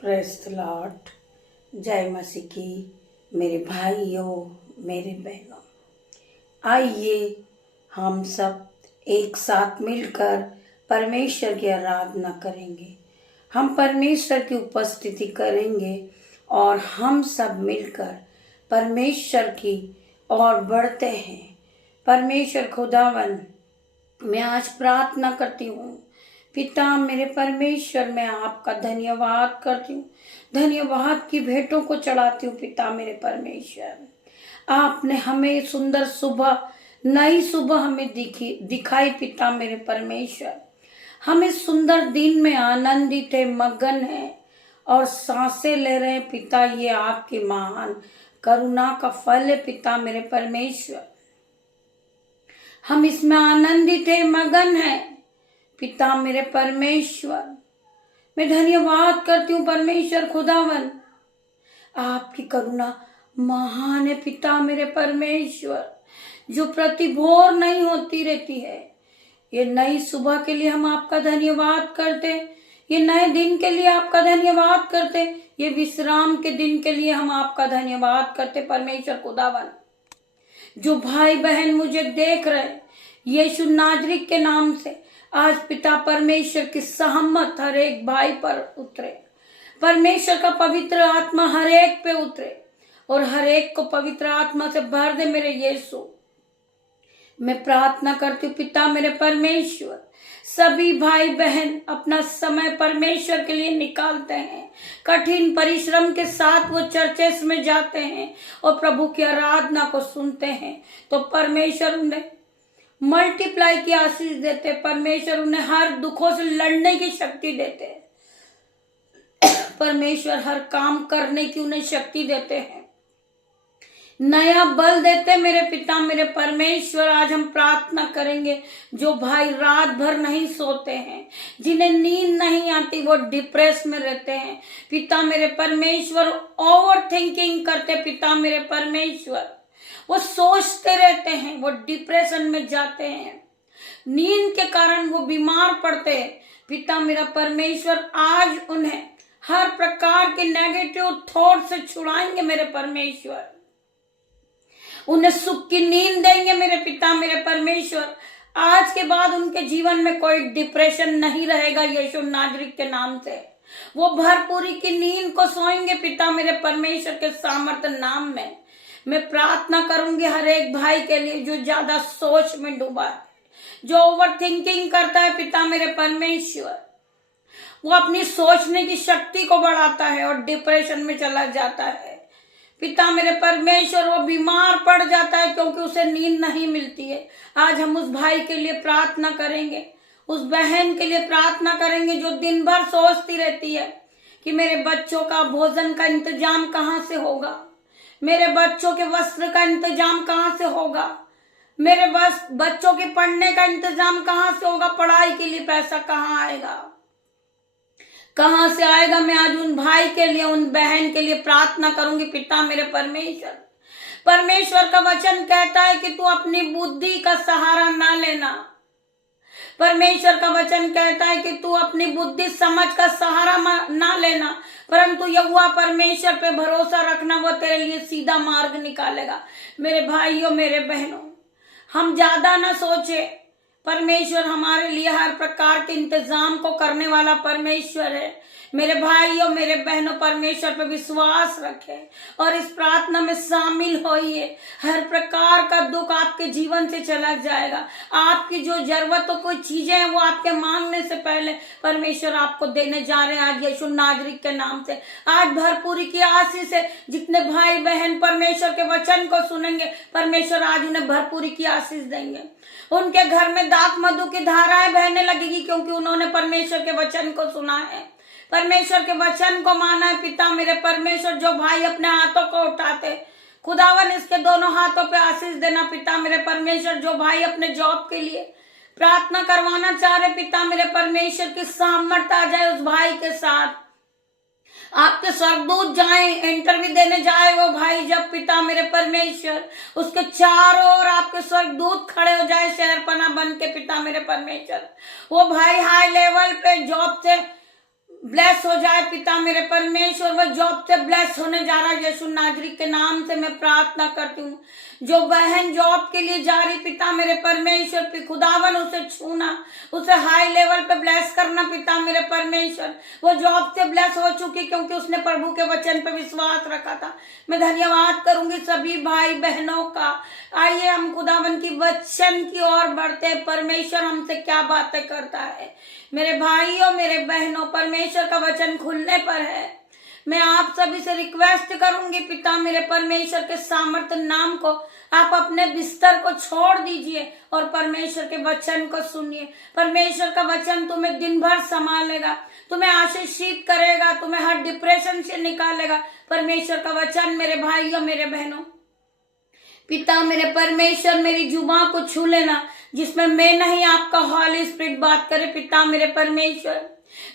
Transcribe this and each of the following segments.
Praise the Lord. जय मसीह की। मेरे भाइयों, मेरे बहनों, आइए हम सब एक साथ मिलकर परमेश्वर की आराधना करेंगे। हम परमेश्वर की उपस्थिति करेंगे और हम सब मिलकर परमेश्वर की ओर बढ़ते हैं। परमेश्वर खुदावन, मैं आज प्रार्थना करती हूँ। पिता मेरे परमेश्वर, मैं आपका धन्यवाद करती हूँ, धन्यवाद की भेंटों को चढ़ाती हूँ। पिता मेरे परमेश्वर, आपने हमें सुंदर सुबह, नई सुबह हमें दिखाई। पिता मेरे परमेश्वर, हमें सुंदर दिन में आनंदित है, मगन है और सांसें ले रहे हैं। पिता, ये आपकी महान करुणा का फल है। पिता मेरे परमेश्वर, हम इसमें आनंदित है, मगन है। पिता मेरे परमेश्वर, मैं धन्यवाद करती हूँ परमेश्वर खुदावन, आपकी करुणा महान है। पिता मेरे परमेश्वर, जो प्रतिभोर नहीं होती रहती है। ये नई सुबह के लिए हम आपका धन्यवाद करते, ये नए दिन के लिए आपका धन्यवाद करते, ये विश्राम के दिन के लिए हम आपका धन्यवाद करते। परमेश्वर खुदावन, जो भाई बहन मुझे देख रहे, यीशु नाजरी के नाम से आज पिता परमेश्वर की सहमत हर एक भाई पर उतरे। परमेश्वर का पवित्र आत्मा हर एक पे उतरे और हर एक को पवित्र आत्मा से भर दे। मेरे यीशु, मैं प्रार्थना करती हूँ पिता मेरे परमेश्वर, सभी भाई बहन अपना समय परमेश्वर के लिए निकालते हैं, कठिन परिश्रम के साथ वो चर्चेस में जाते हैं और प्रभु की आराधना को सुनते हैं, तो परमेश्वर उन्हें मल्टीप्लाई की आशीष देते। परमेश्वर उन्हें हर दुखों से लड़ने की शक्ति देते। परमेश्वर हर काम करने की उन्हें शक्ति देते हैं, नया बल देते। मेरे पिता मेरे परमेश्वर, आज हम प्रार्थना करेंगे, जो भाई रात भर नहीं सोते हैं, जिन्हें नींद नहीं आती, वो डिप्रेस में रहते हैं। पिता मेरे परमेश्वर, ओवर थिंकिंग करते। पिता मेरे परमेश्वर, वो सोचते रहते हैं, वो डिप्रेशन में जाते हैं, नींद के कारण वो बीमार पड़ते हैं। पिता मेरा परमेश्वर, आज उन्हें हर प्रकार के नेगेटिव थॉट से छुड़ाएंगे। मेरे परमेश्वर, उन्हें सुख की नींद देंगे। मेरे पिता मेरे परमेश्वर, आज के बाद उनके जीवन में कोई डिप्रेशन नहीं रहेगा। यीशु नाजरी के नाम से वो भरपूरी की नींद को सोएंगे। पिता मेरे परमेश्वर के सामर्थ्य नाम में मैं प्रार्थना करूंगी हर एक भाई के लिए, जो ज्यादा सोच में डूबा है, जो ओवर थिंकिंग करता है। पिता मेरे परमेश्वर, वो अपनी सोचने की शक्ति को बढ़ाता है और डिप्रेशन में चला जाता है। पिता मेरे परमेश्वर, वो बीमार पड़ जाता है क्योंकि उसे नींद नहीं मिलती है। आज हम उस भाई के लिए प्रार्थना करेंगे, उस बहन के लिए प्रार्थना करेंगे जो दिन भर सोचती रहती है कि मेरे बच्चों का भोजन का इंतजाम कहाँ से होगा, मेरे बच्चों के वस्त्र का इंतजाम कहाँ से होगा, मेरे बच्चों के पढ़ने का इंतजाम कहाँ से होगा, पढ़ाई के लिए पैसा कहाँ आएगा, कहाँ से आएगा। मैं आज उन भाई के लिए, उन बहन के लिए प्रार्थना करूंगी। पिता मेरे परमेश्वर, परमेश्वर का वचन कहता है कि तू अपनी बुद्धि का सहारा ना लेना। परमेश्वर का वचन कहता है कि तू अपनी बुद्धि समझ का सहारा ना लेना, परंतु यहोवा परमेश्वर पे भरोसा रखना, वो तेरे लिए सीधा मार्ग निकालेगा। मेरे भाइयों, मेरे बहनों, हम ज्यादा ना सोचे। परमेश्वर हमारे लिए हर प्रकार के इंतजाम को करने वाला परमेश्वर है। मेरे भाइयों, मेरे बहनों, परमेश्वर पर विश्वास रखें और इस प्रार्थना में शामिल होइए। हर प्रकार का दुख आपके जीवन से चला जाएगा। आपकी जो जरूरतों कोई चीजें हैं, वो आपके मांगने से पहले परमेश्वर आपको देने जा रहे हैं। आज यीशु नाजरी के नाम से आज भरपूरी की आशीष है। जितने भाई बहन परमेश्वर के वचन को सुनेंगे, परमेश्वर आज उन्हें भरपूरी की आशीष देंगे। उनके घर में दाख मधु की धाराएं बहने लगेगी, क्योंकि उन्होंने परमेश्वर के वचन को सुना है, परमेश्वर के वचन को माना है। पिता मेरे परमेश्वर, जो भाई अपने हाथों को उठाते, खुदावन इसके दोनों हाथों पे आशीष देना। पिता मेरे परमेश्वर, जो भाई अपने जॉब के लिए प्रार्थना करवाना चाह रहे, पिता मेरे परमेश्वर की सामर्थ आ जाए उस भाई के साथ। आपके स्वर्गदूत जाएं, इंटरव्यू देने जाए वो भाई, जब पिता मेरे परमेश्वर उसके चारों ओर आपके स्वर्गदूत खड़े हो जाए शहरपना बन के। पिता मेरे परमेश्वर, वो भाई हाई लेवल पे जॉब से ब्लेस हो जाए पिता मेरे परमेश्वर। वह जॉब से ब्लेस होने जा रहा है यीशु नाजरी के नाम से मैं प्रार्थना करती हूँ। जो बहन जॉब के लिए जा रही पिता मेरे परमेश्वर पे खुदावन उसे छूना, उसे हाई लेवल पे ब्लेस करना पिता मेरे परमेश्वर। वो जॉब से ब्लेस हो चुकी क्योंकि उसने प्रभु के वचन पे विश्वास रखा था। मैं धन्यवाद करूंगी सभी भाई बहनों का। आइए हम खुदावन की वचन की ओर बढ़ते। परमेश्वर हमसे क्या बातें करता है मेरे भाइयों मेरे बहनों। परमेश्वर का वचन खुलने पर है। मैं आप सभी से रिक्वेस्ट करूंगी पिता मेरे परमेश्वर के सामर्थ्य नाम को आप अपने बिस्तर को छोड़ दीजिए और परमेश्वर के वचन को सुनिए। परमेश्वर का वचन तुम्हें दिन भर संभालेगा, तुम्हें आशीषित करेगा, तुम्हें हर डिप्रेशन से निकालेगा। परमेश्वर का वचन मेरे भाइयों मेरे बहनों। पिता मेरे परमेश्वर मेरी जुबान को छू लेना जिसमें मैं नहीं आपका हॉली स्पिरिट बात करे। पिता मेरे परमेश्वर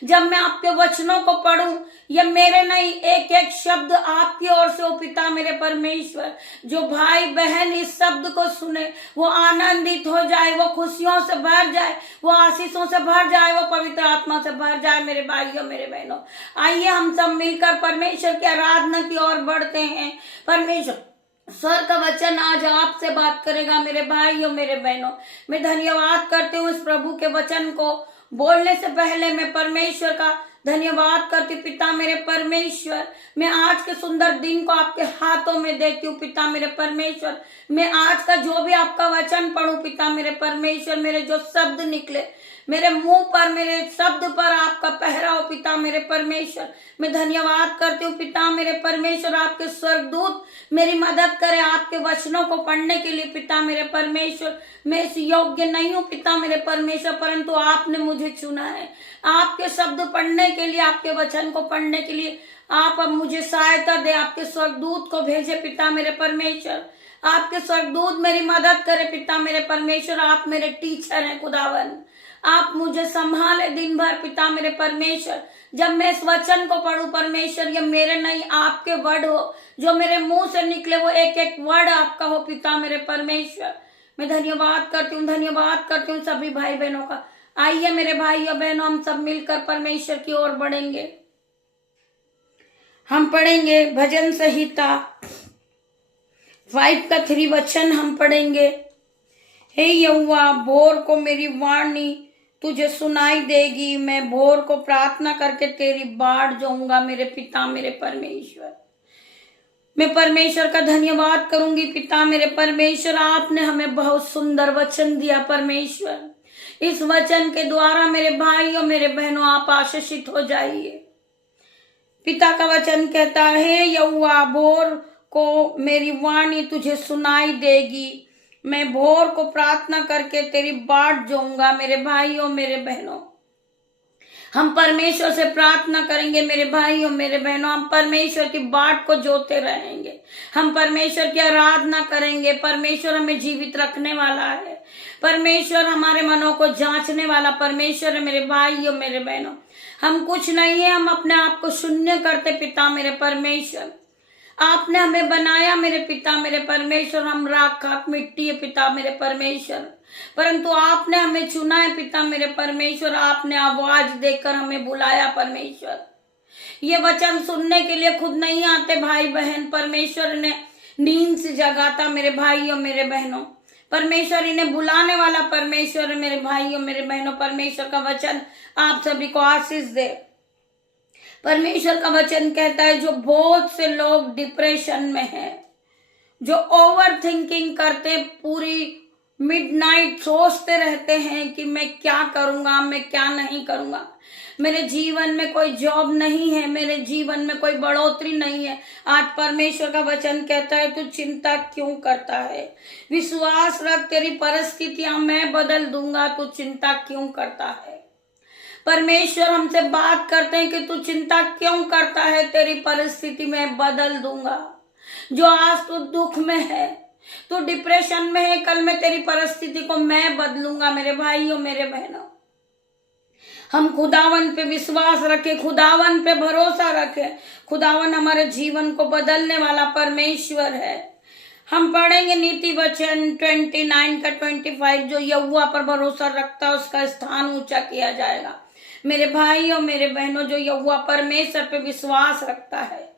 जब मैं आपके वचनों को पढ़ूं ये मेरे नहीं, एक एक शब्द आपकी ओर से हो पिता मेरे परमेश्वर। जो भाई बहन इस शब्द को सुने वो आनंदित हो जाए, वो खुशियों से भर जाए, वो आशीषों से भर जाए, वो पवित्र आत्मा से भर जाए। मेरे भाइयों मेरे बहनों आइए हम सब मिलकर परमेश्वर की आराधना की ओर बढ़ते हैं। परमेश्वर स्वर का वचन आज आपसे बात करेगा मेरे भाइयों मेरे बहनों। मैं धन्यवाद करती हूँ इस प्रभु के वचन को बोलने से पहले मैं परमेश्वर का धन्यवाद करती हूँ। पिता मेरे परमेश्वर मैं आज के सुंदर दिन को आपके हाथों में देती हूँ। पिता मेरे परमेश्वर मैं आज का जो भी आपका वचन पढ़ूं पिता मेरे परमेश्वर, मेरे जो शब्द निकले मेरे मुंह पर, मेरे शब्द पर आपका पहरा हो पिता मेरे परमेश्वर। मैं धन्यवाद करती हूँ पिता मेरे परमेश्वर। आपके स्वर्गदूत मेरी मदद करे आपके वचनों को पढ़ने के लिए पिता मेरे परमेश्वर। मैं इस योग्य नहीं हूँ पिता मेरे परमेश्वर, परंतु आपने मुझे चुना है आपके शब्द पढ़ने के लिए, आपके वचन को पढ़ने के लिए। आप अब मुझे सहायता दे, आपके स्वर्गदूत को भेजे पिता मेरे परमेश्वर। आपके स्वर्गदूत मेरी मदद करे पिता मेरे परमेश्वर। आप मेरे टीचर हैं खुदावन, आप मुझे संभाले दिन भर पिता मेरे परमेश्वर। जब मैं इस वचन को पढ़ूं परमेश्वर ये मेरे नहीं आपके वर्ड हो, जो मेरे मुंह से निकले वो एक एक वर्ड आपका हो पिता मेरे परमेश्वर। मैं धन्यवाद करती हूँ सभी भाई बहनों का। आइए मेरे भाइयों बहनों हम सब मिलकर परमेश्वर की ओर बढ़ेंगे। हम पढ़ेंगे भजन संहिता 5 का 3 वचन हम पढ़ेंगे। हे यहोवा भोर को मेरी वाणी तुझे सुनाई देगी, मैं भोर को प्रार्थना करके तेरी बाट जाऊंगा। मेरे पिता मेरे परमेश्वर मैं परमेश्वर का धन्यवाद करूंगी पिता मेरे परमेश्वर। आपने हमें बहुत सुंदर वचन दिया परमेश्वर। इस वचन के द्वारा मेरे भाइयों मेरे बहनों आप आशीषित हो जाइए। पिता का वचन कहता है यहोवा भोर को मेरी वाणी तुझे सुनाई देगी, मैं भोर को प्रार्थना करके तेरी बाट जाऊंगा। मेरे भाइयों मेरे बहनों हम परमेश्वर से प्रार्थना करेंगे मेरे भाइयों मेरे बहनों। हम परमेश्वर की बाट को जोते रहेंगे, हम परमेश्वर की आराधना करेंगे। परमेश्वर हमें जीवित रखने वाला है, परमेश्वर हमारे मनों को जांचने वाला परमेश्वर है मेरे भाइयों मेरे बहनों। हम कुछ नहीं है, हम अपने आप को शून्य करते पिता मेरे परमेश्वर। आपने हमें बनाया मेरे पिता मेरे परमेश्वर। हम राख खाक मिट्टी है पिता मेरे परमेश्वर, परंतु आपने हमें चुना है पिता मेरे परमेश्वर। आपने आवाज देकर हमें बुलाया परमेश्वर। ये वचन सुनने के लिए खुद नहीं आते भाई बहन, परमेश्वर ने नींद से जगाता मेरे भाइयों मेरे बहनों। परमेश्वर इन्हें बुलाने वाला परमेश्वर है मेरे भाइयों मेरे बहनों। परमेश्वर का वचन आप सभी को आशीष दे। परमेश्वर का वचन कहता है जो बहुत से लोग डिप्रेशन में हैं, जो ओवर थिंकिंग करते, पूरी मिडनाइट सोचते रहते हैं कि मैं क्या करूंगा, मैं क्या नहीं करूंगा, मेरे जीवन में कोई जॉब नहीं है, मेरे जीवन में कोई बढ़ोतरी नहीं है। आज परमेश्वर का वचन कहता है तू चिंता क्यों करता है, विश्वास रख तेरी परिस्थितियां मैं बदल दूंगा, तू चिंता क्यों करता है। परमेश्वर हमसे बात करते हैं कि तू चिंता क्यों करता है, तेरी परिस्थिति में बदल दूंगा। जो आज तू दुख में है, तू डिप्रेशन में है, कल मैं तेरी परिस्थिति को मैं बदलूंगा। मेरे भाइयों मेरे बहनों हम खुदावन पे विश्वास रखें, खुदावन पे भरोसा रखें। खुदावन हमारे जीवन को बदलने वाला परमेश्वर है। हम पढ़ेंगे नीति वचन 29 का 25। जो यहोवा पर भरोसा रखता है उसका स्थान ऊंचा किया जाएगा। मेरे भाई और मेरे बहनों जो यहोवा परमेश्वर पे विश्वास रखता है,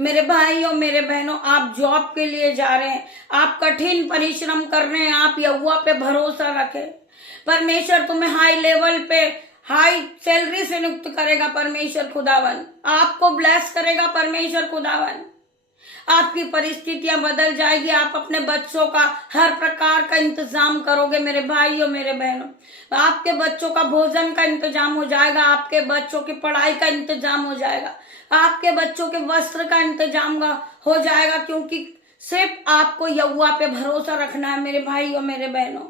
मेरे भाइयों मेरे बहनों, आप जॉब के लिए जा रहे हैं, आप कठिन परिश्रम कर रहे हैं, आप यहोवा पे भरोसा रखें। परमेश्वर तुम्हें हाई लेवल पे हाई सैलरी से नियुक्त करेगा परमेश्वर खुदावन, आपको ब्लेस करेगा परमेश्वर खुदावन। आपकी परिस्थितियां बदल जाएगी, आप अपने बच्चों का हर प्रकार का इंतजाम करोगे मेरे भाइयों मेरे बहनों। आपके बच्चों का भोजन का इंतजाम हो जाएगा, आपके बच्चों की पढ़ाई का इंतजाम हो जाएगा, आपके बच्चों के वस्त्र का इंतजाम हो जाएगा, क्योंकि सिर्फ आपको यहोवा पे भरोसा रखना है मेरे भाइयों मेरे बहनों।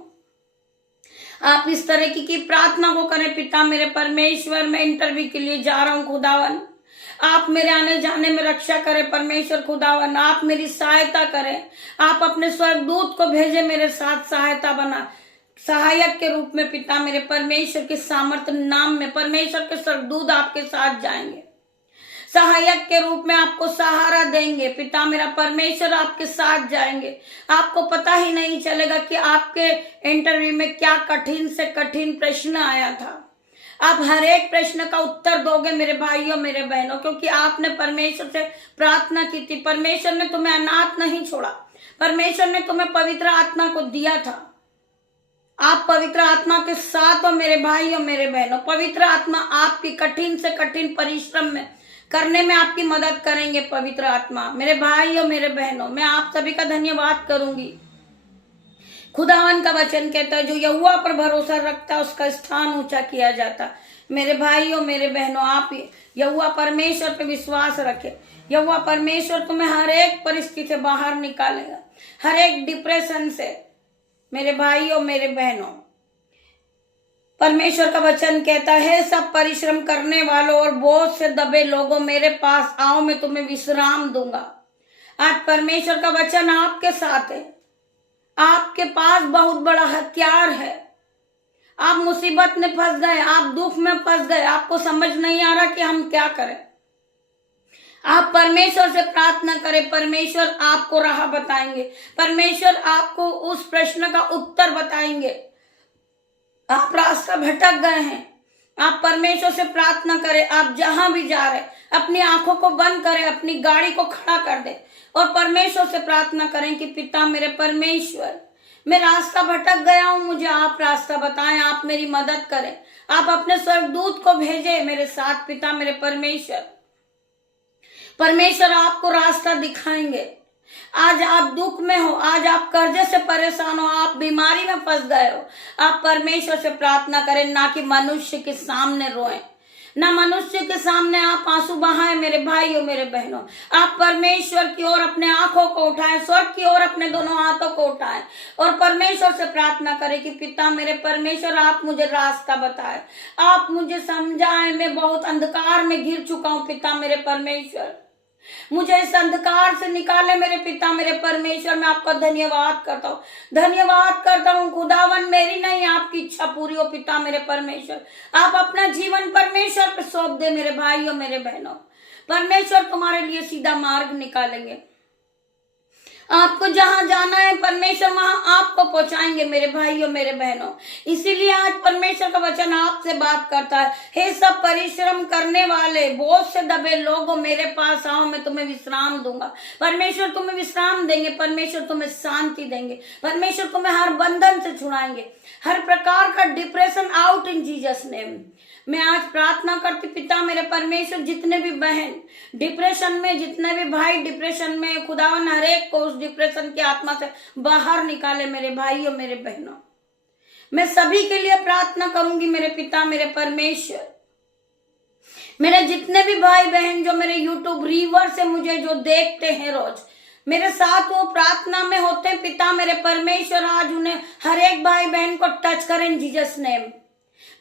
आप इस तरह की प्रार्थना को करें, पिता मेरे परमेश्वर, मैं इंटरव्यू के लिए जा रहा हूं खुदावन, आप मेरे आने जाने में रक्षा करें परमेश्वर खुदावन, आप मेरी सहायता करें, आप अपने स्वर्गदूत को भेजे मेरे साथ सहायक के रूप में पिता मेरे परमेश्वर के सामर्थ्य नाम में। परमेश्वर के स्वर्गदूत आपके साथ जाएंगे, सहायक के रूप में आपको सहारा देंगे पिता मेरा परमेश्वर, आपके साथ जाएंगे। आपको पता ही नहीं चलेगा कि आपके इंटरव्यू में क्या कठिन से कठिन प्रश्न आया था। आप हर एक प्रश्न का उत्तर दोगे मेरे भाइयों मेरे बहनों, क्योंकि आपने परमेश्वर से प्रार्थना की थी। परमेश्वर ने तुम्हें अनाथ नहीं छोड़ा, परमेश्वर ने तुम्हें पवित्र आत्मा को दिया था। आप पवित्र आत्मा के साथ हो मेरे भाइयों मेरे बहनों। पवित्र आत्मा आपकी कठिन से कठिन परिश्रम में करने में आपकी मदद करेंगे। पवित्र आत्मा मेरे भाइयों मेरे बहनों, मैं आप सभी का धन्यवाद करूंगी। खुदावन का वचन कहता है जो यहोवा पर भरोसा रखता है उसका स्थान ऊंचा किया जाता। मेरे भाइयों मेरे बहनों, आप यहोवा परमेश्वर पे विश्वास रखें। यहोवा परमेश्वर तुम्हें हर एक परिस्थिति से बाहर निकालेगा, हर एक डिप्रेशन से मेरे भाइयों मेरे बहनों। परमेश्वर का वचन कहता है सब परिश्रम करने वालों और बोझ से दबे लोगों मेरे पास आओ, मैं तुम्हें विश्राम दूंगा। आज परमेश्वर का वचन आपके साथ है। आपके पास बहुत बड़ा हथियार है। आप मुसीबत में फंस गए, आप दुख में फंस गए, आपको समझ नहीं आ रहा कि हम क्या करें। आप परमेश्वर से प्रार्थना करें, परमेश्वर आपको राह बताएंगे, परमेश्वर आपको उस प्रश्न का उत्तर बताएंगे। आप रास्ता भटक गए हैं, आप परमेश्वर से प्रार्थना करें। आप जहां भी जा रहे अपनी आंखों को बंद करें, अपनी गाड़ी को खड़ा कर दें और परमेश्वर से प्रार्थना करें कि पिता मेरे परमेश्वर, मैं रास्ता भटक गया हूं, मुझे आप रास्ता बताएं, आप मेरी मदद करें। आप अपने स्वर्गदूत को भेजे मेरे साथ पिता मेरे परमेश्वर। परमेश्वर आपको रास्ता दिखाएंगे। आज आप दुख में हो, आज आप कर्जे से परेशान हो, आप बीमारी में फंस गए हो, आप परमेश्वर से प्रार्थना करें, ना कि मनुष्य के सामने रोएं, ना मनुष्य के सामने आप आंसू बहाएं मेरे भाइयों मेरे बहनों। आप परमेश्वर की ओर अपने आंखों को उठाएं, स्वर्ग की ओर अपने दोनों हाथों को उठाएं और परमेश्वर से प्रार्थना करें कि पिता मेरे परमेश्वर, आप मुझे रास्ता बताएं, आप मुझे समझाएं। मैं बहुत अंधकार में घिर चुका हूं पिता मेरे परमेश्वर, मुझे इस अंधकार से निकाले मेरे पिता मेरे परमेश्वर। मैं आपका धन्यवाद करता हूँ, धन्यवाद करता हूँ खुदावन। मेरी नहीं आपकी इच्छा पूरी हो पिता मेरे परमेश्वर। आप अपना जीवन परमेश्वर पे सौंप दे मेरे भाइयों मेरे बहनों। परमेश्वर तुम्हारे लिए सीधा मार्ग निकालेंगे। आपको जहां जाना है परमेश्वर वहां आपको पहुंचाएंगे मेरे भाइयों मेरे बहनों। इसीलिए आज परमेश्वर का वचन आपसे बात करता है, हे सब परिश्रम करने वाले बोझ से दबे लोगों मेरे पास आओ, मैं तुम्हें विश्राम दूंगा। परमेश्वर तुम्हें विश्राम देंगे, परमेश्वर तुम्हें शांति देंगे, परमेश्वर तुम्हें हर बंधन से छुड़ाएंगे, हर प्रकार का depression out in Jesus name. मैं आज प्रार्थना करती पिता मेरे परमेश्वर, जितने भी बहन डिप्रेशन में, जितने भी भाई डिप्रेशन में, खुदावन हर एक को उस डिप्रेशन की आत्मा से बाहर निकाले मेरे भाइयों मेरे बहनों। मैं सभी के लिए प्रार्थना करूंगी मेरे पिता मेरे परमेश्वर। मेरे जितने भी भाई बहन जो मेरे यूट्यूब रीवर से मुझे जो देखते हैं रोज, मेरे साथ वो प्रार्थना में होते हैं पिता मेरे परमेश्वर, आज उन्हें हर एक भाई बहन को टच करें जीसस नेम।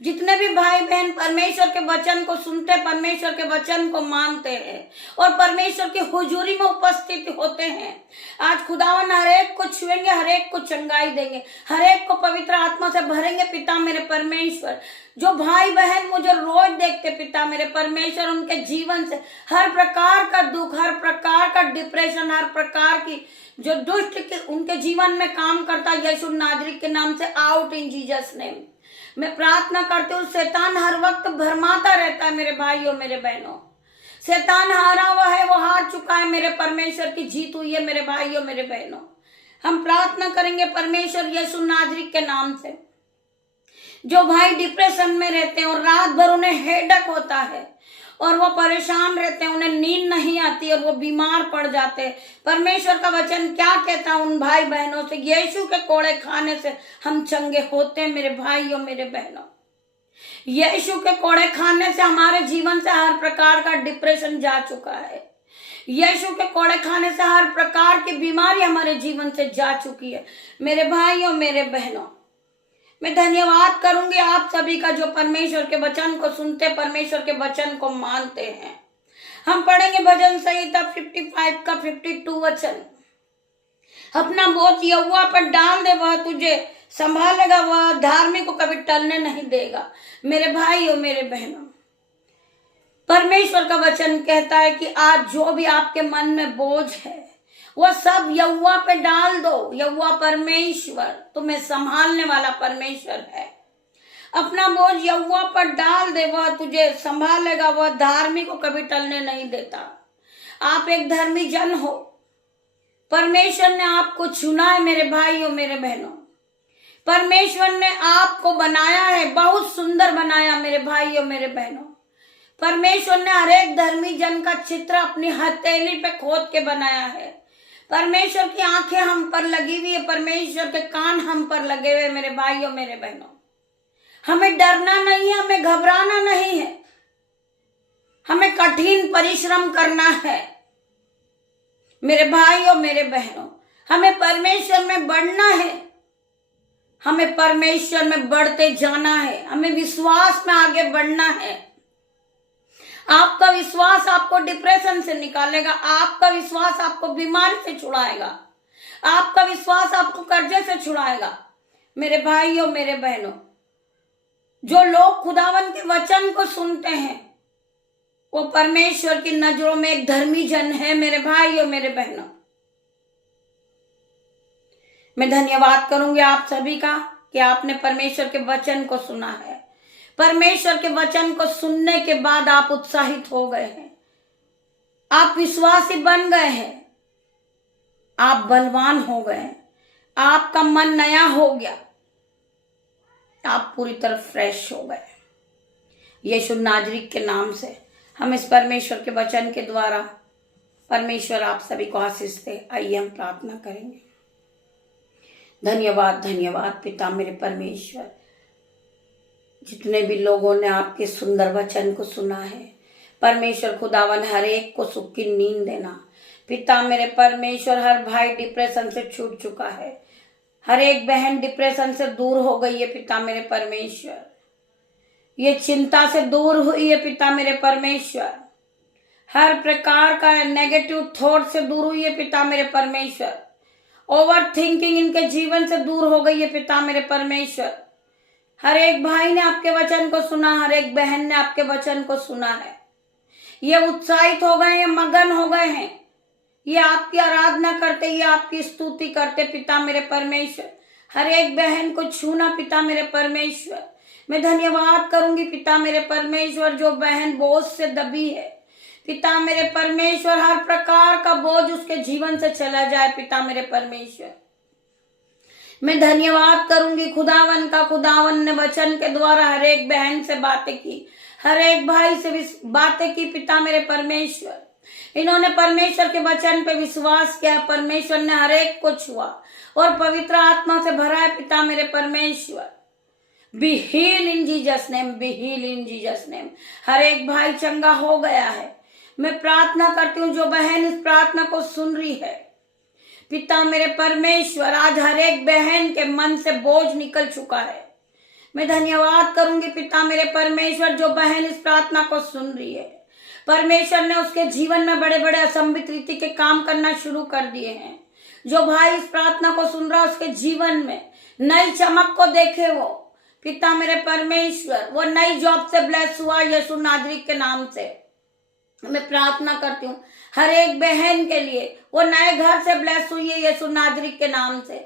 जितने भी भाई बहन परमेश्वर के वचन को सुनते, परमेश्वर के वचन को मानते हैं और परमेश्वर की हुजूरी में उपस्थित होते हैं, आज खुदावन हर एक को छुएंगे, हर एक को चंगाई देंगे, हर एक को पवित्र आत्मा से भरेंगे पिता मेरे परमेश्वर। जो भाई बहन मुझे रोज देखते पिता मेरे परमेश्वर, उनके जीवन से हर प्रकार का दुख, हर प्रकार का डिप्रेशन, हर प्रकार की जो दुष्ट के उनके जीवन में काम करता, यीशु नाजरी के नाम से आउट इन जीसस नेम। मैं प्रार्थना करती हूँ, शैतान हर वक्त भरमाता रहता है मेरे भाइयों मेरे बहनों। शैतान हारा हुआ है, वो हार चुका है, मेरे परमेश्वर की जीत हुई है मेरे भाइयों मेरे बहनों। हम प्रार्थना करेंगे परमेश्वर यीशु नाजरीत के नाम से। जो भाई डिप्रेशन में रहते हैं और रात भर उन्हें हेडेक होता है और वो परेशान रहते हैं, उन्हें नींद नहीं आती और वो बीमार पड़ जाते हैं, परमेश्वर का वचन क्या कहता है उन भाई बहनों से? यीशु के कोड़े खाने से हम चंगे होते हैं मेरे भाइयों मेरे बहनों। यीशु के कोड़े खाने से हमारे जीवन से हर प्रकार का डिप्रेशन जा चुका है। यीशु के कोड़े खाने से हर प्रकार की बीमारी हमारे जीवन से जा चुकी है मेरे भाइयों मेरे बहनों। मैं धन्यवाद करूंगी आप सभी का जो परमेश्वर के वचन को सुनते, परमेश्वर के वचन को मानते हैं। हम पढ़ेंगे भजन संहिता 55 का 52 वचन। अपना बोझ यहोवा पर डाल दे, वह तुझे संभालेगा, वह धार्मिक को कभी टलने नहीं देगा मेरे भाइयों मेरे बहनों। परमेश्वर का वचन कहता है कि आज जो भी आपके मन में बोझ है वो सब यहोवा पे डाल दो। यहोवा परमेश्वर तुम्हें संभालने वाला परमेश्वर है। अपना बोझ यहोवा पर डाल दे, वह तुझे संभालेगा, वह धार्मिक को कभी टलने नहीं देता। आप एक धर्मी जन हो, परमेश्वर ने आपको चुना है मेरे भाइयों मेरे बहनों। परमेश्वर ने आपको बनाया है, बहुत सुंदर बनाया मेरे भाइयों मेरे बहनों। परमेश्वर ने हर एक धर्मी जन का चित्र अपनी हथेली पे खोद के बनाया है। परमेश्वर की आंखें हम पर लगी हुई है, परमेश्वर के कान हम पर लगे हुए मेरे भाइयों मेरे बहनों। हमें डरना नहीं है, हमें घबराना नहीं है, हमें कठिन परिश्रम करना है मेरे भाइयों मेरे बहनों। हमें परमेश्वर में बढ़ना है, हमें परमेश्वर में बढ़ते जाना है, हमें विश्वास में आगे बढ़ना है। आपका विश्वास आपको डिप्रेशन से निकालेगा, आपका विश्वास आपको बीमारी से छुड़ाएगा, आपका विश्वास आपको कर्जे से छुड़ाएगा मेरे भाइयों मेरे बहनों। जो लोग खुदावन के वचन को सुनते हैं वो परमेश्वर की नजरों में एक धर्मी जन है मेरे भाइयों मेरे बहनों। मैं धन्यवाद करूंगी आप सभी का कि आपने परमेश्वर के वचन को सुना है। परमेश्वर के वचन को सुनने के बाद आप उत्साहित हो गए हैं, आप विश्वासी बन गए हैं, आप बलवान हो गए हैं, आपका मन नया हो गया, आप पूरी तरह फ्रेश हो गए। यीशु नाजरीत के नाम से हम इस परमेश्वर के वचन के द्वारा परमेश्वर आप सभी को आशीष दे। आइए हम प्रार्थना करेंगे। धन्यवाद धन्यवाद पिता मेरे परमेश्वर, जितने भी लोगों ने आपके सुंदर वचन को सुना है, परमेश्वर खुदावन हर एक को सुख की नींद देना। पिता मेरे परमेश्वर, हर भाई डिप्रेशन से छूट चुका है, हर एक बहन डिप्रेशन से दूर हो गई है पिता मेरे परमेश्वर, ये चिंता से दूर हुई है पिता मेरे परमेश्वर, हर प्रकार का नेगेटिव थॉट से दूर हुई है पिता मेरे परमेश्वर, ओवर थिंकिंग इनके जीवन से दूर हो गई है पिता मेरे परमेश्वर। हर एक भाई ने आपके वचन को सुना, हर एक बहन ने आपके वचन को सुना है, ये उत्साहित हो गए हैं, मगन हो गए हैं, ये आपकी आराधना करते, ये आपकी स्तुति करते पिता मेरे परमेश्वर। हर एक बहन को छूना पिता मेरे परमेश्वर। मैं धन्यवाद करूंगी पिता मेरे परमेश्वर, जो बहन बोझ से दबी है पिता मेरे परमेश्वर, हर प्रकार का बोझ उसके जीवन से चला जाए पिता मेरे परमेश्वर। मैं धन्यवाद करूंगी खुदावन का, खुदावन ने वचन के द्वारा हर एक बहन से बातें की, हर एक भाई से बातें की पिता मेरे परमेश्वर। इन्होंने परमेश्वर के वचन पे विश्वास किया, परमेश्वर ने हर एक को छुआ और पवित्र आत्मा से भरा है पिता मेरे परमेश्वर। Be heal in Jesus name, be heal in Jesus name. हर एक भाई चंगा हो गया है। मैं प्रार्थना करती हूँ जो बहन इस प्रार्थना को सुन रही है पिता मेरे परमेश्वर, आज हर एक बहन के मन से बोझ निकल चुका है। मैं धन्यवाद करूंगी पिता मेरे परमेश्वर, जो बहन इस प्रार्थना को सुन रही है, परमेश्वर ने उसके जीवन में बड़े बड़े असंभित रीति के काम करना शुरू कर दिए हैं। जो भाई इस प्रार्थना को सुन रहा है उसके जीवन में नई चमक को देखे वो पिता मेरे परमेश्वर, वो नई जॉब से ब्लेस हुआ यीशु नाजरीत के नाम से। मैं प्रार्थना करती हूँ हर एक बहन के लिए, वो नए घर से ब्लेस हुई है यीशु नाजरीत के नाम से।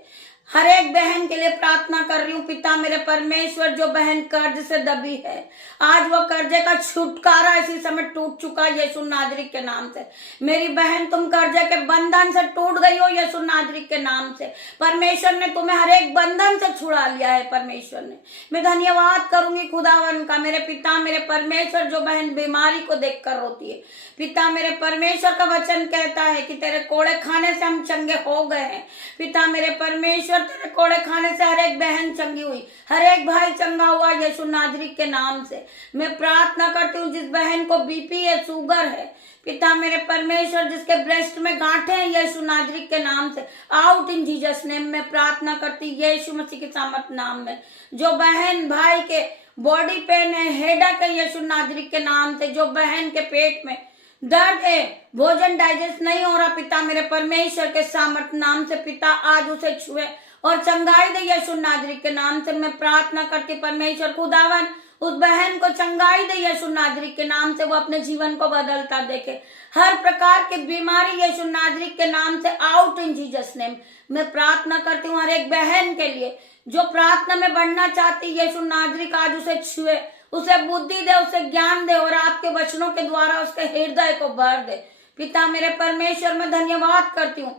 हर एक बहन के लिए प्रार्थना कर रही हूँ पिता मेरे परमेश्वर, जो बहन कर्ज से दबी है, आज वो कर्जे का छुटकारा इसी समय टूट चुका है यीशु नाजरीक के नाम से। मेरी बहन, तुम कर्जे के बंधन से टूट गई हो यीशु नाजरीक के नाम से। परमेश्वर ने तुम्हें हर एक बंधन से छुड़ा लिया है। परमेश्वर ने, मैं धन्यवाद करूंगी खुदावन का, मेरे पिता मेरे परमेश्वर, जो बहन बीमारी को देखकर रोती है। पिता मेरे परमेश्वर का वचन कहता है कि तेरे कोड़े खाने से हम चंगे हो गए हैं। पिता मेरे परमेश्वर, तेरे कोड़े खाने से हर एक बहन चंगी हुई, हर एक भाई चंगा हुआ यीशु नाजरीक के नाम से। मैं प्रार्थना करती हूँ जिस बहन को बीपी है, शुगर है, पिता मेरे परमेश्वर, जिसके ब्रेस्ट में गांठें हैं यीशु नाजरीक के नाम से, आउट इन जीसस नेम। मैं प्रार्थना करती यीशु मसीह के सामर्थ नाम में। जो बहन भाई के बॉडी पेन है, हेडेक है यीशु नाजरीक के नाम से, जो बहन के पेट में दर्द है, भोजन डाइजेस्ट नहीं हो रहा, पिता मेरे परमेश्वर के सामर्थ नाम से पिता आज उसे छुए और चंगाई दे यीशु नाजरीक के नाम से। मैं प्रार्थना करती परमेश्वर खुदावन, उस बहन को चंगाई दे यीशु नाजरीक के नाम से, वो अपने जीवन को बदलता देखे। हर प्रकार की बीमारी यीशु नाजरीक के नाम से आउट इन जीसस नेम। मैं प्रार्थना करती हूँ हर एक बहन के लिए जो प्रार्थना में बढ़ना चाहती, यीशु नाजरीक आज उसे छुए, उसे बुद्धि दे, उसे ज्ञान दे और आपके वचनों के द्वारा उसके हृदय को भर दे। पिता मेरे परमेश्वर, मैं धन्यवाद करती हूँ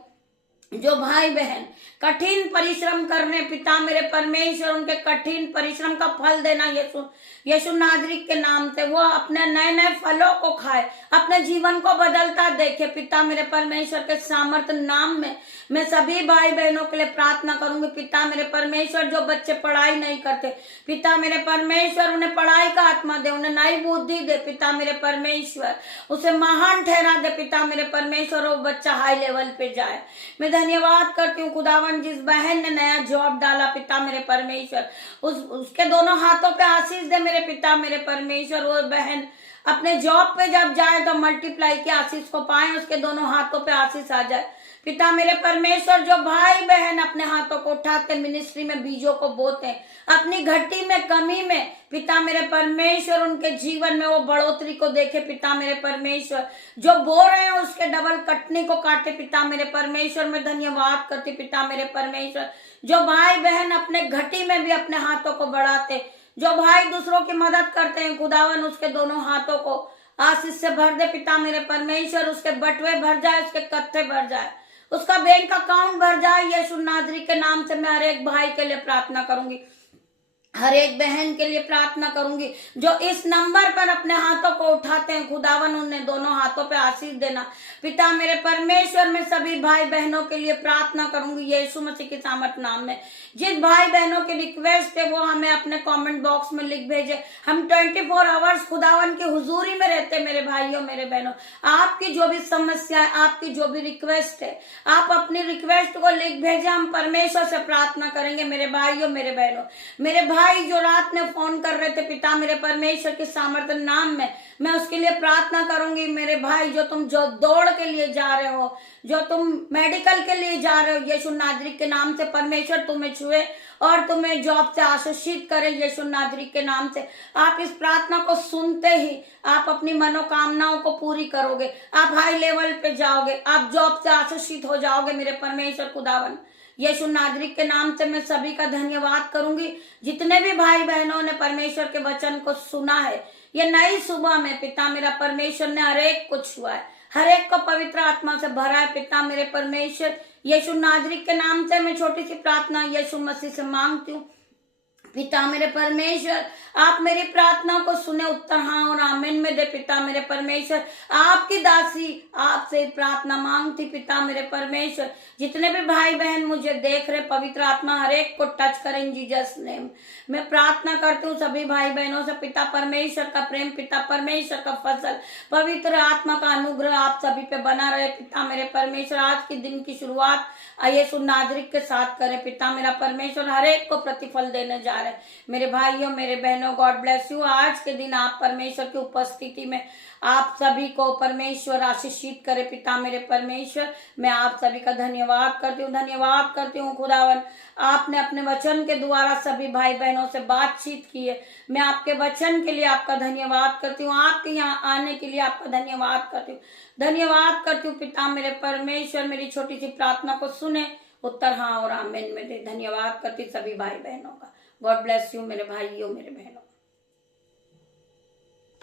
जो भाई बहन कठिन परिश्रम करने, पिता मेरे परमेश्वर, उनके कठिन परिश्रम का फल देना यीशु नाजरीक के नाम से, वो अपने नए नए फलों को खाए, अपने जीवन को बदलता देखे। पिता मेरे परमेश्वर के सामर्थ नाम में मैं सभी भाई बहनों के लिए प्रार्थना करूंगी। पिता मेरे परमेश्वर, जो बच्चे पढ़ाई नहीं करते, पिता मेरे परमेश्वर, उन्हें पढ़ाई का आत्मा दे, उन्हें नई बुद्धि दे। पिता मेरे परमेश्वर, उसे महान ठहरा दे। पिता मेरे परमेश्वर, वो बच्चा हाई लेवल पे जाए। मैं धन्यवाद करती हूँ खुदावन, जिस बहन ने नया जॉब डाला, पिता मेरे परमेश्वर, उसके दोनों हाथों पे आशीष दे मेरे पिता मेरे परमेश्वर। वो बहन अपने जॉब पे जब जाए तो मल्टीप्लाई के आशीष को पाए, उसके दोनों हाथों पे आशीष आ जाए। पिता मेरे परमेश्वर, जो भाई बहन अपने हाथों को उठाते मिनिस्ट्री में बीजों को बोते, अपनी घटी में कमी में, पिता मेरे परमेश्वर, उनके जीवन में वो बढ़ोतरी को देखे। पिता मेरे परमेश्वर, जो बो रहे हैं उसके डबल कटनी को काटे। पिता मेरे परमेश्वर, मैं धन्यवाद करती पिता मेरे परमेश्वर, जो भाई बहन अपने घटी में भी अपने हाथों को बढ़ाते, जो भाई दूसरों की मदद करते हैं, खुदावन उसके दोनों हाथों को आशीष से भर दे। पिता मेरे परमेश्वर, उसके बटुए भर जाए, उसके कत्थे भर जाए, उसका बैंक अकाउंट भर जाए। यीशु नाजरीक के नाम से मैं हर एक भाई के लिए प्रार्थना करूंगी, हर एक बहन के लिए प्रार्थना करूंगी जो इस नंबर पर अपने हाथों को उठाते हैं। खुदावन उन्हें दोनों हाथों पे आशीष देना। पिता मेरे परमेश्वर, मैं सभी भाई बहनों के लिए प्रार्थना करूंगी यीशु मसीह के सामर्थ नाम में। जिस भाई बहनों की रिक्वेस्ट है वो हमें अपने कमेंट बॉक्स में लिख भेजे। हम 24 आवर्स खुदावन की हुजूरी में रहते। मेरे भाइयों मेरे बहनों, आपकी जो भी समस्या है, आपकी जो भी रिक्वेस्ट है, आप अपनी रिक्वेस्ट को लिख भेजे। हम परमेश्वर से प्रार्थना करेंगे। मेरे भाइयों मेरे बहनों, मेरे भाई जो रात में फोन कर रहे थे, पिता मेरे परमेश्वर के सामर्थ्य नाम में मैं उसके लिए प्रार्थना करूंगी। मेरे भाई, जो तुम जो दौड़ के लिए जा रहे हो, जो तुम मेडिकल के लिए जा रहे हो, यीशु नाजरीक के नाम से परमेश्वर तुम्हें छुए और तुम्हें जॉब से आशीषित करे यीशु नाजरीक के नाम से। आप इस प्रार्थना को सुनते ही आप अपनी मनोकामनाओं को पूरी करोगे, आप हाई लेवल पे जाओगे, आप जॉब से आशीषित हो जाओगे। मेरे परमेश्वर खुदावन यीशु नाजरीक के नाम से मैं सभी का धन्यवाद करूंगी। जितने भी भाई बहनों ने परमेश्वर के वचन को सुना है, ये नई सुबह में पिता मेरा परमेश्वर ने हर एक को छुआ है, हर एक को पवित्र आत्मा से भरा है। पिता मेरे परमेश्वर, यीशु नाजरीक के नाम से मैं छोटी सी प्रार्थना यीशु मसीह से मांगती हूँ। पिता मेरे परमेश्वर, आप मेरी प्रार्थना को सुने, उत्तर हाँ और आमीन में दे। पिता मेरे परमेश्वर, आपकी दासी आपसे प्रार्थना मांगती। पिता मेरे परमेश्वर, जितने भी भाई बहन मुझे देख रहे, पवित्र आत्मा हर एक को टच करें इन जीसस नेम। मैं प्रार्थना करती हूँ सभी भाई बहनों से, पिता परमेश्वर का प्रेम, पिता परमेश्वर का फजल, पवित्र आत्मा का अनुग्रह आप सभी पे बना रहे। पिता मेरे परमेश्वर, आज के दिन की शुरुआत यीशु नाजरीक के साथ करे। पिता मेरा परमेश्वर, हर एक को प्रतिफल देने जा रहे। मेरे भाइयों मेरे बहनों, गॉड ब्लेस यू। आज के दिन आप परमेश्वर की उपस्थिति में आप सभी को परमेश्वर आशीषित करे। पिता मेरे परमेश्वर, मैं आप सभी का धन्यवाद करती हूँ खुदावन, आपने अपने वचन के द्वारा सभी भाई बहनों से बातचीत की है। मैं आपके वचन के लिए आपका धन्यवाद करती हूँ, आपके यहाँ आने के लिए आपका धन्यवाद करती हूँ। पिता मेरे परमेश्वर, मेरी छोटी सी प्रार्थना को सुने, उत्तर हाँ और आमीन में दे। धन्यवाद करती सभी भाई बहनों का। गॉड ब्लेस यू मेरे भाइयों मेरे बहनों।